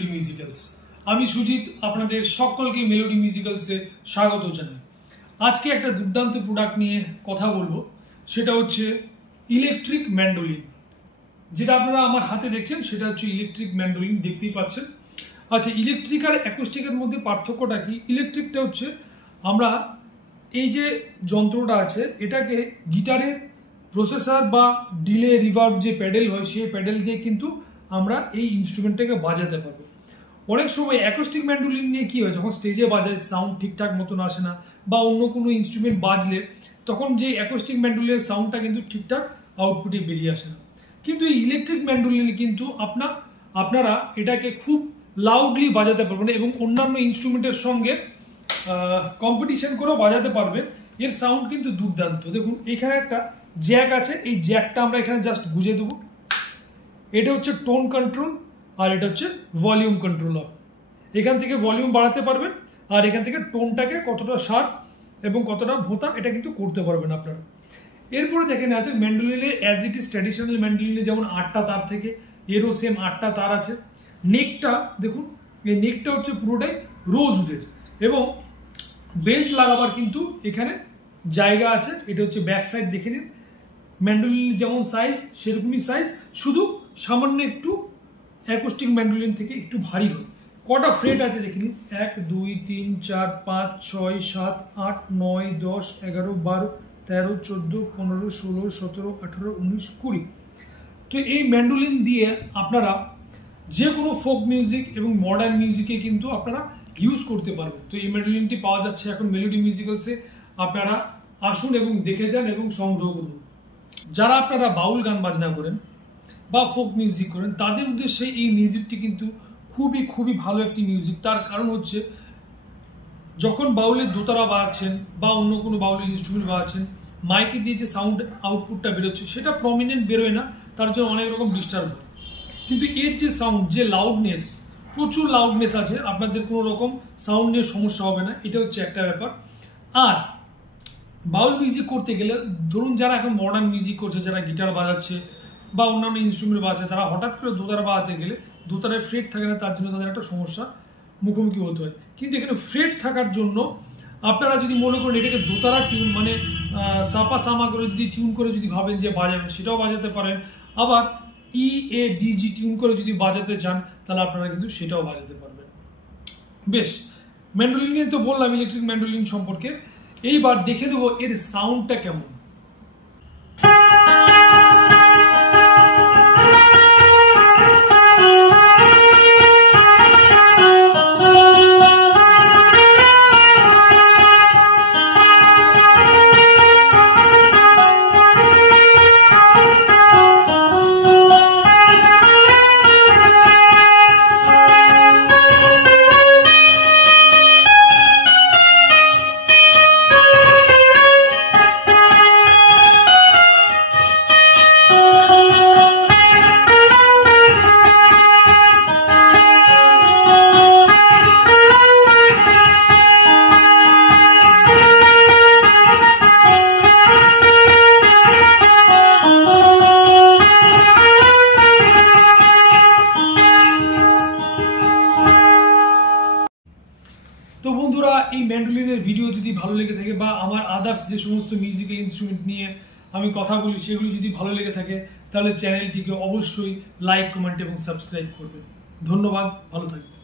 Melody musicals. আমি সুজিত আপনাদের সকলকে মেলোডি মিউজিক্যালসে স্বাগত জানাই। আজকে একটা দুর্দান্ত প্রোডাক্ট নিয়ে কথা বলবো, সেটা হচ্ছে ইলেকট্রিক ম্যান্ডোলিন। যেটা আপনারা আমার হাতে দেখছেন সেটা হচ্ছে ইলেকট্রিক ম্যান্ডোলিন, দেখতেই পাচ্ছেন। আচ্ছা, ইলেকট্রিক আর অ্যাকোস্টিকের মধ্যে পার্থক্যটা কি? ইলেকট্রিকটা হচ্ছে আমরা এই যে যন্ত্রটা আছে এটাকে গিটারের প্রসেসর বা ডিলে রিভার্ব যে প্যাডেল হয় সেই প্যাডেল দিয়ে কিন্তু আমরা এই ইনস্ট্রুমেন্টটাকে বাজাতে পারবো। অনেক সময় অ্যাকোস্টিক ম্যান্ডোলিন নিয়ে কি হয়, যখন স্টেজে বাজায় সাউন্ড ঠিকঠাক মতন আসে না, বা অন্য কোনো ইনস্ট্রুমেন্ট বাজলে তখন যে অ্যাকোস্টিক ম্যান্ডোলিনের সাউন্ডটা কিন্তু ঠিকঠাক আউটপুটে বেরিয়ে আসে না। কিন্তু এই ইলেকট্রিক ম্যান্ডোলিনে কিন্তু আপনারা এটাকে খুব লাউডলি বাজাতে পারবেন এবং অন্যান্য ইনস্ট্রুমেন্টের সঙ্গে কম্পিটিশন করেও বাজাতে পারবেন। এর সাউন্ড কিন্তু দুর্দান্ত। দেখুন এখানে একটা জ্যাক আছে, এই জ্যাকটা আমরা এখানে জাস্ট গুঁজে দেবো। এটা হচ্ছে টোন কন্ট্রোল আর এটা হচ্ছে ভলিউম কন্ট্রোলার। এখান থেকে ভলিউম বাড়াতে পারবেন আর এখান থেকে টোনটাকে কতটা শার্প এবং কতটা ভোঁতা এটা কিন্তু করতে পারবেন আপনারা। এরপরে দেখেন আছে ম্যান্ডোলিনের অ্যাজ ইট ইজ ট্র্যাডিশনাল ম্যান্ডোলিনে যেমন 8টা তার থেকে, এরও সেম 8টা তার আছে। নেকটা দেখুন, এই নেকটা হচ্ছে পুরোটাই রোজ উডের এবং বেল্ট লাগাবার কিন্তু এখানে জায়গা আছে। এটা হচ্ছে ব্যাক সাইড, দেখে নিন। ম্যান্ডোলিন যেমন সাইজ সেরকমই সাইজ, শুধু সামান্য একটু অ্যাকোস্টিক ম্যান্ডোলিন থেকে একটু ভারী হয়। কটা ফ্রেট আছে দেখে নিন, 1 2 3 4 5 6 7 8 9 10 11 12 13 14 15 16 17 18 19 20। তো এই ম্যান্ডোলিন দিয়ে আপনারা যে কোনো ফোক মিউজিক এবং মডার্ন মিউজিকে কিন্তু আপনারা ইউজ করতে পারবেন। তো এই ম্যান্ডোলিনটি পাওয়া যাচ্ছে এখন মেলোডি মিউজিক্যালসে। আপনারা আসুন এবং দেখে যান এবং সংগ্রহ করুন। যারা আপনারা বাউল গান বাজনা করেন বা ফোক মিউজিক করেন তাদের উদ্দেশ্যে এই মিউজিকটি কিন্তু খুবই খুবই ভালো একটি মিউজিক। তার কারণ হচ্ছে যখন বাউলের দোতারা বাজাচ্ছেন বা অন্য কোনো বাউলের ইনস্ট্রুমেন্ট বাজাচ্ছেন, মাইকে দিয়ে যে সাউন্ড আউটপুটটা বেরোচ্ছে সেটা প্রমিনেন্ট বেরোয় না, তার জন্য অনেক রকম ডিস্টার্ব হয়। কিন্তু এর যে সাউন্ড, যে লাউডনেস, প্রচুর লাউডনেস আছে, আপনাদের কোনো রকম সাউন্ড নিয়ে সমস্যা হবে না। এটা হচ্ছে একটা ব্যাপার। আর বাউল মিউজিক করতে গেলে ধরুন যারা এখন মডার্ন মিউজিক করছে, যারা গিটার বাজাচ্ছে বা অন্যান্য ইনস্ট্রুমেন্ট বাজাচ্ছে, তারা হঠাৎ করে দোতারা বাজাতে গেলে দোতারায় ফ্রেট থাকে না, তার জন্য তাদের একটা সমস্যা মুখোমুখি হতে হয়। কিন্তু এখানে ফ্রেট থাকার জন্য আপনারা যদি মনে করেন এটাকে দোতারা টিউন মানে সাপা সামা করে যদি টিউন করে যদি ভাবেন যে বাজাবেন, সেটাও বাজাতে পারেন। আবার EADG টিউন করে যদি বাজাতে চান তাহলে আপনারা কিন্তু সেটাও বাজাতে পারবেন। বেশ, ম্যান্ডোলিন নিয়ে তো বললাম ইলেকট্রিক ম্যান্ডোলিন সম্পর্কে। এইবার দেখে দেবো এর সাউন্ডটা কেমন। তো বন্ধুরা, এই ম্যান্ডোলিনের ভিডিও যদি ভালো লেগে থাকে বা আমার আদার্স যে সমস্ত মিউজিক্যাল ইনস্ট্রুমেন্ট নিয়ে আমি কথা বলি সেগুলো যদি ভালো লেগে থাকে তাহলে চ্যানেলটিকে অবশ্যই লাইক, কমেন্ট এবং সাবস্ক্রাইব করবেন। ধন্যবাদ, ভালো থাকবেন।